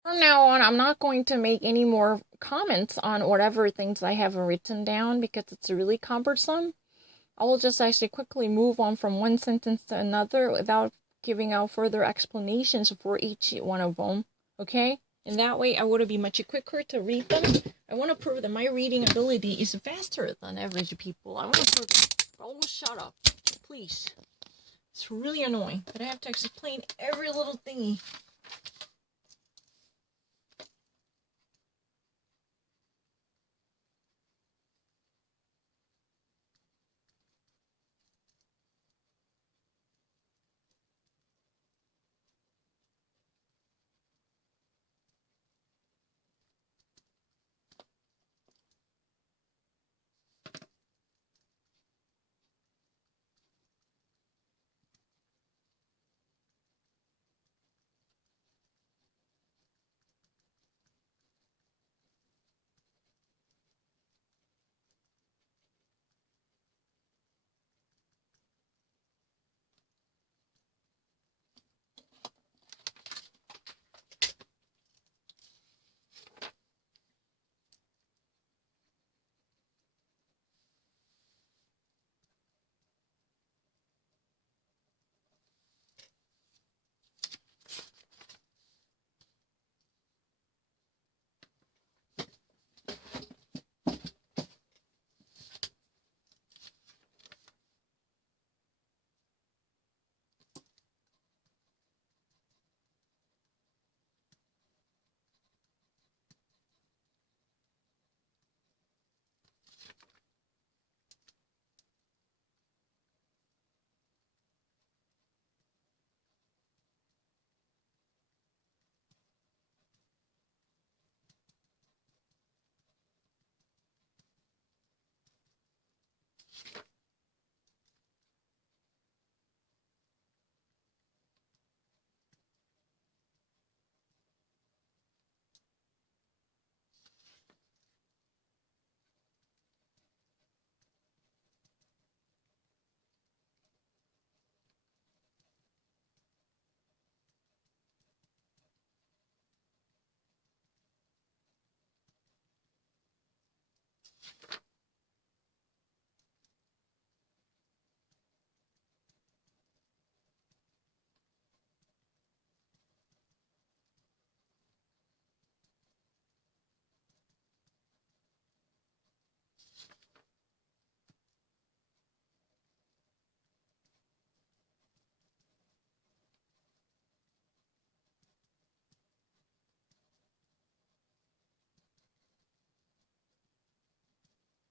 From now on, I'm not going to make any more comments on whatever things I have written down because it's really cumbersome. I will just actually quickly move on from one sentence to another without giving out further explanations for each one of them. Okay? And that way I would be much quicker to read them. I want to prove that my reading ability is faster than average people. I want to prove it. Oh, shut up. Please. It's really annoying that I have to explain every little thingy.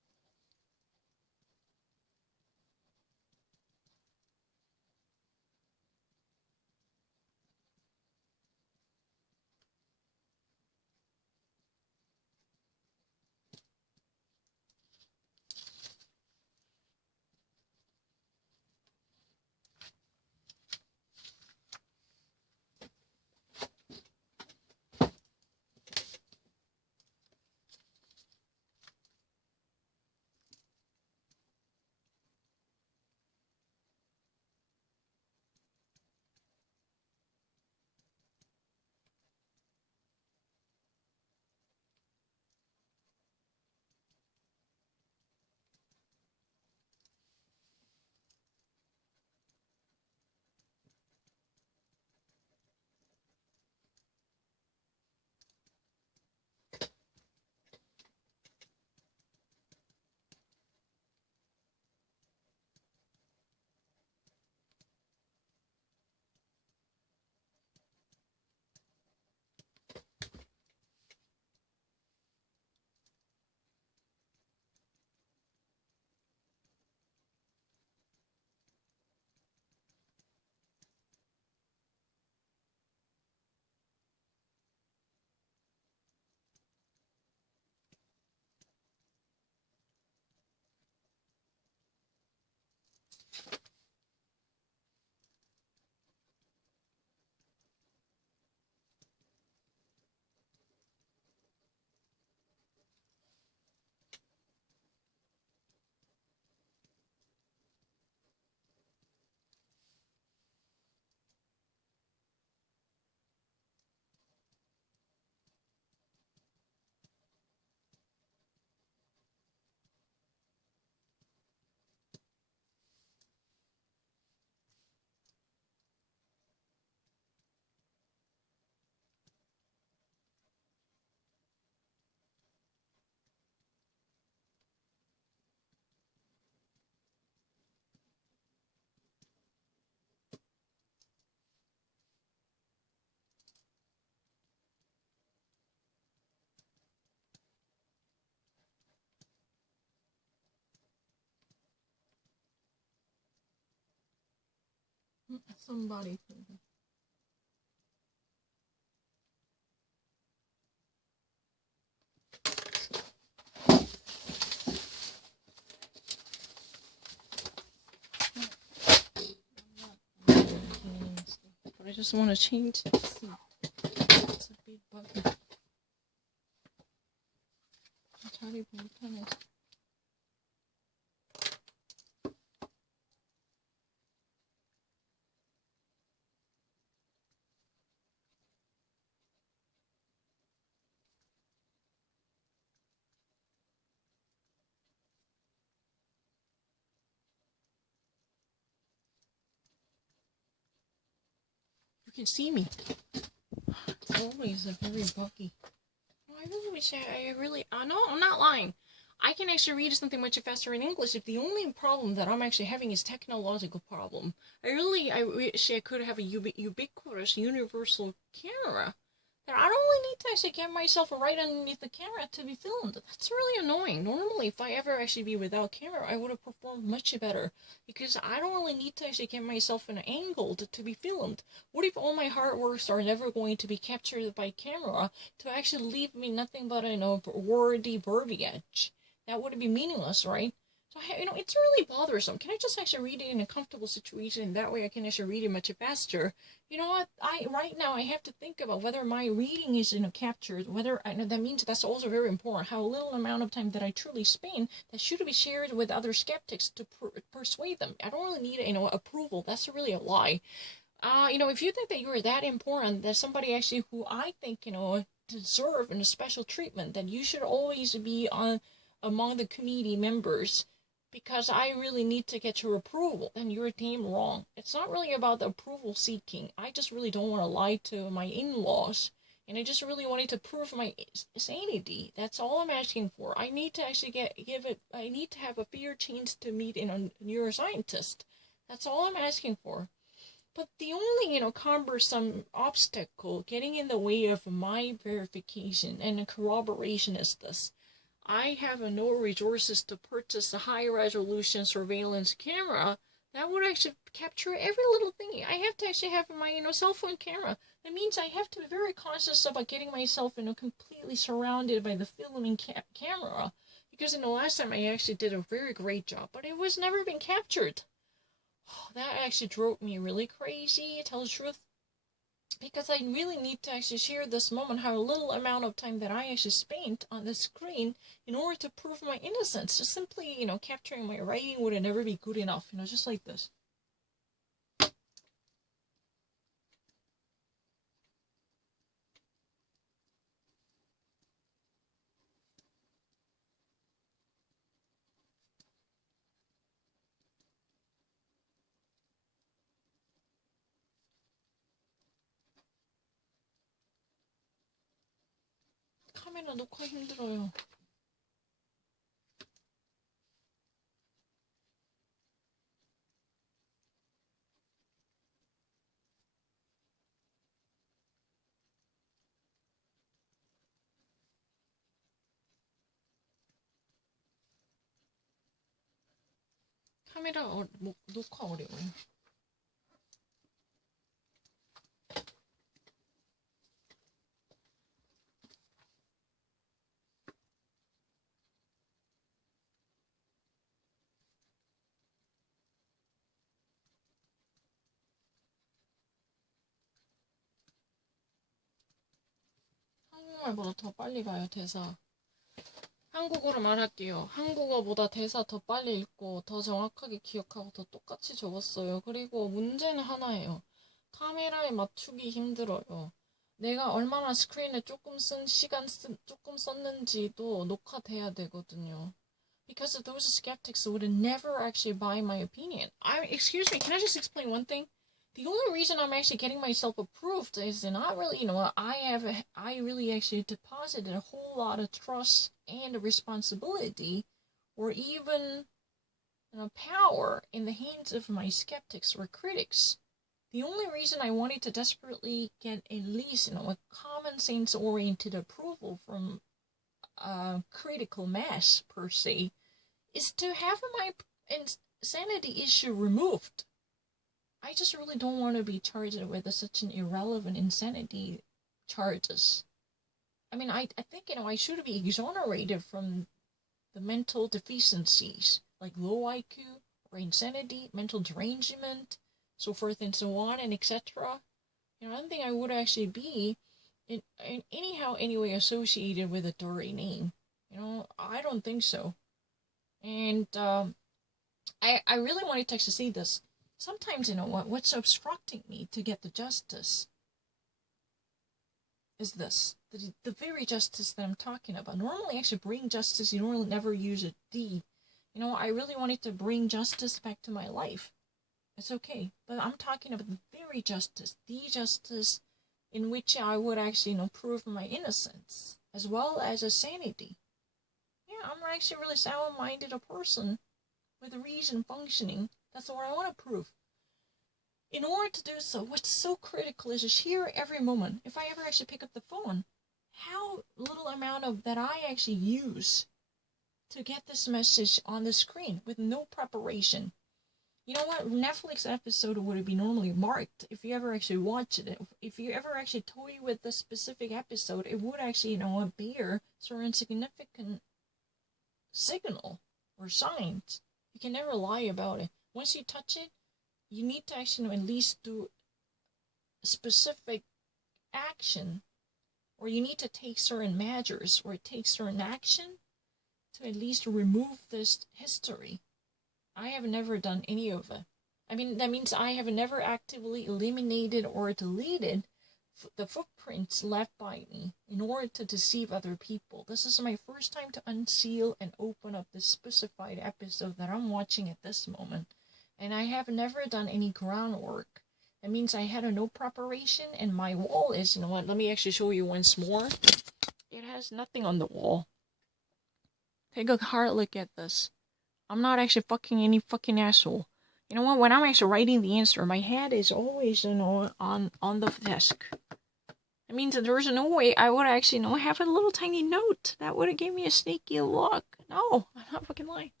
somebody. But I just want to change it. See, it's a big button. 자리 불편해서. You can see me. It's always a very buggy. I really wish no, I'm not lying. I can actually read something much faster in English if the only problem that I'm actually having is technological problem. I wish I could have a ubiquitous universal camera. That I don't really need to actually get myself right underneath the camera to be filmed. That's really annoying. Normally, if I ever actually be without camera, I would have performed much better. Because I don't really need to actually get myself in an angle to be filmed. What if all my hard works are never going to be captured by camera to actually leave me nothing but wordy verbiage? That would be meaningless, right? So, it's really bothersome. Can I just actually read it in a comfortable situation? That way I can actually read it much faster. You know what? Right now I have to think about whether my reading is captured. Whether I know that means that's also very important. How little amount of time that I truly spend that should be shared with other skeptics to persuade them. I don't really need approval. That's really a lie. If you think that you're that important, that somebody actually who I think deserve a special treatment, then you should always be among the committee members. Because I really need to get your approval, and you're damn wrong. It's not really about the approval seeking. I just really don't want to lie to my in-laws. And I just really wanted to prove my sanity. That's all I'm asking for. I need to actually I need to have a fair chance to meet a neuroscientist. That's all I'm asking for. But the only, cumbersome obstacle getting in the way of my verification and corroboration is this. I have no resources to purchase a high-resolution surveillance camera that would actually capture every little thing. I have to actually have my, cell phone camera. That means I have to be very conscious about getting myself, completely surrounded by the filming camera. Because, last time I actually did a very great job, but it was never been captured. Oh, that actually drove me really crazy, to tell the truth. Because I really need to actually share this moment, how little amount of time that I actually spent on the screen in order to prove my innocence. Just simply, capturing my writing would never be good enough, just like this. 카메라 녹화 힘들어요. 카메라 녹화 어려워요. 한국말보다 더 빨리 가요, 대사. 한국어로 말할게요. 한국어보다 대사 더 빨리 읽고 더 정확하게 기억하고 더 똑같이 적었어요. 그리고 문제는 하나예요. 카메라에 맞추기 힘들어요. 내가 얼마나 스크린에 조금 썼는지도 녹화돼야 되거든요. Because those skeptics would never actually buy my opinion. Excuse me, can I just explain one thing? The only reason I'm actually getting myself approved is not really, I really actually deposited a whole lot of trust and responsibility, or even, power in the hands of my skeptics or critics. The only reason I wanted to desperately get at least, a common sense oriented approval from critical mass per se, is to have my insanity issue removed. I just really don't want to be charged with such an irrelevant insanity charges. I mean, I think, I should be exonerated from the mental deficiencies, like low IQ, or insanity, mental derangement, so forth and so on, and etc. I don't think I would actually be anyhow, anyway, associated with a dirty name. I don't think so. And I really wanted to actually say this. Sometimes, what's obstructing me to get the justice is this. The very justice that I'm talking about. Normally, actually bring justice, you normally never use a deed. I really wanted to bring justice back to my life. It's okay. But I'm talking about the very justice. The justice in which I would actually, prove my innocence. As well as a sanity. Yeah, I'm actually really sound-minded a person. With reason functioning. That's what I want to prove. In order to do so, what's so critical is just here every moment. If I ever actually pick up the phone, how little amount of that I actually use to get this message on the screen with no preparation. You know what? Netflix episode would be normally marked if you ever actually watched it. If you ever actually toy with the specific episode, it would actually, bear certain significant signal or signs. You can never lie about it. Once you touch it, you need to actually at least do specific action, or you need to take certain measures or take certain action to at least remove this history. I have never done any of it. I mean, that means I have never actively eliminated or deleted the footprints left by me in order to deceive other people. This is my first time to unseal and open up this specified episode that I'm watching at this moment. And I have never done any groundwork. That means I had no preparation, and my wall is, let me actually show you once more. It has nothing on the wall. Take a hard look at this. I'm not actually fucking any fucking asshole. You know what? When I'm actually writing the answer, my head is always, on the desk. That means that there's no way I would actually, have a little tiny note that would have given me a sneaky look. No, I'm not fucking lying.